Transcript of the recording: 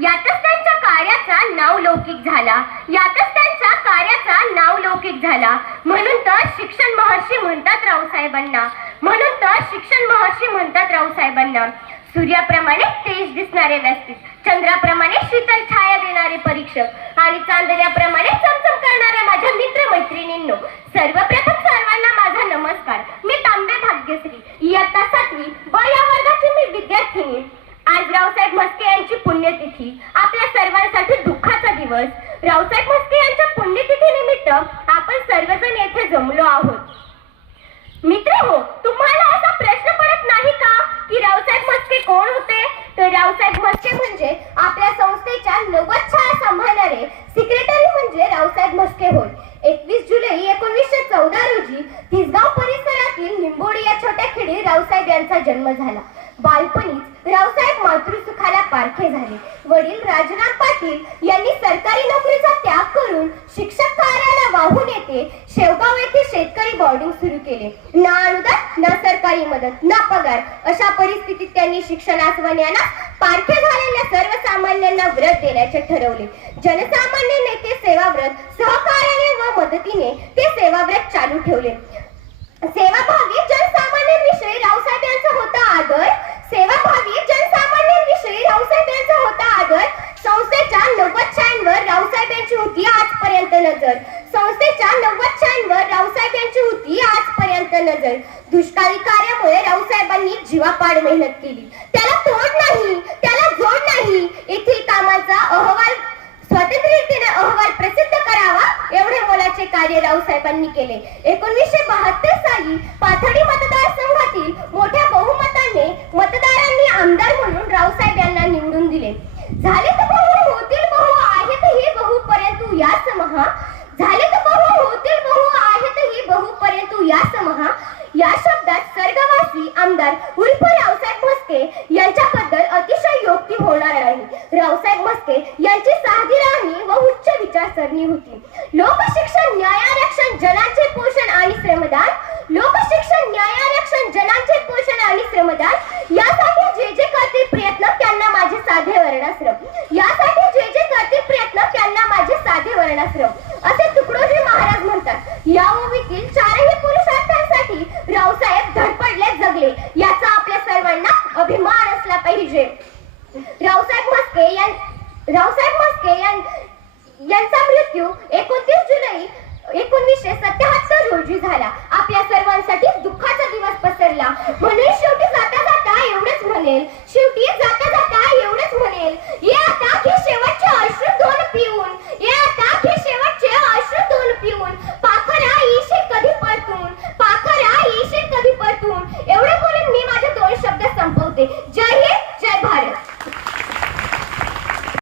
यातच त्यांच्या कार्याचा नावलौकिक झाला. यातच त्यांच्या कार्याचा नावलौकिक झाला. म्हणून तर शिक्षण महर्षी म्हणतात रावसाहेबांना म्हणून तर शिक्षण महर्षी म्हणतात रावसाहेबांना सूर्याप्रमाणे तेज दिसणारे व्यासपीठ चंद्राप्रमाणे शीतल छाया देणारे परीक्षक आणि चांदण्याप्रमाणे चमचम दिवशी आपल्या सर्वांसाठी दुःखाचा दिवस. रावसाहेब म्हस्के यांच्या पुण्यतिथी निमित्त आपण सर्वजण येथे जमलो आहोत. मित्र हो तुम्हाला असा प्रश्न पडत नाही का की रावसाहेब म्हस्के कोण होते? तर रावसाहेब म्हस्के म्हणजे आपल्या संस्थेच्या नव्वद शाळा सांभाळणारे सिक्रेटरी म्हणजे रावसाहेब म्हस्के होय. एकवीस जुलै एकोणीसशे चौदा रोजी तिसगाव परिसरातील निंबोडी या छोट्या खेडी रावसाहेब यांचा जन्म झाला. बालपणीच रावसाहेब पारखे झाले. वडील राजनाथ पाटील यांनी सरकारी नोकरीचा त्याग करून शिक्षक कार्याला वाहून येते शेवगाव येथे शेतकरी बोर्डिंग सुरू केले. ना अनुदान ना सरकारी मदत ना पगार. अशा परिस्थितीत त्यांनी शिक्षणास व ज्ञानास पारखे झालेल्या सर्वसामान्यांना व्रत देण्याचे ठरवले. जनसामान्य नेते सेवाव्रत सहकार्याने व मदतीने ते सेवाव्रत चालू ठेवले. सेवाभावी जनसामान्यांविषयी रावसाहेब यांचा होता आदर. सेवाभावी जनसामान्यांविषयी रावसाहेब यांचा होता आदर संस्थेच्या नव्वद शाळांवर रावसाहेब यांची होती आजपर्यंत नजर संस्थेच्या नव्वद शाळांवर रावसाहेब यांची होती. आजपर्यंत नजर. दुष्काळी कार्यामुळे रावसाहेबांनी जीवापाड मेहनत केली. त्याला तोड नाही. त्याला जोड नाही. येथील कामाचा अहवाल स्वतंत्ररीतीने अहवाल प्रसिद्ध करावा एवढे मोलाचे कार्य रावसाहेबांनी केले. एकोणीसशे बहात्तर साली पाथडी मतदारसंघातील मोठ्या बहुमताने मतदारांनी आमदार म्हणून रावसाहेब यांना निवडून दिले. झाले तर बहु होतील बहु आहेत हे बहु परंतु याच महा झाले तर बहु होतील बहु आहेत ही बहु परंतु या समहा. या शब्दात सर्गवासी आमदार उर्फ रावसाहेब म्हस्के यांच्याबद्दल अतिशय योक्ती होणार नाही रावसाहेब म्हस्के यांची साधी राहणी व उच्च विचारसरणी होती. लोकशिक्षण न्यायारक्षण जनाचे पोषण आणि श्रमदान. लोकशिक्षण न्यायारक्षण जनांचे पोषण आणि श्रमदान. यासाठी जे जे करतील प्रयत्न त्यांना माझे साधे वर्णाश्रम. यासाठी जे जे करतील प्रयत्न त्यांना माझे साधे वर्णाश्रम. पाहिजे. रावसाहेब म्हस्के यां रावसाहेब म्हस्के यां यांचा मृत्यू एकोणतीस जुलै एकोणीसशे सत्याहत्तर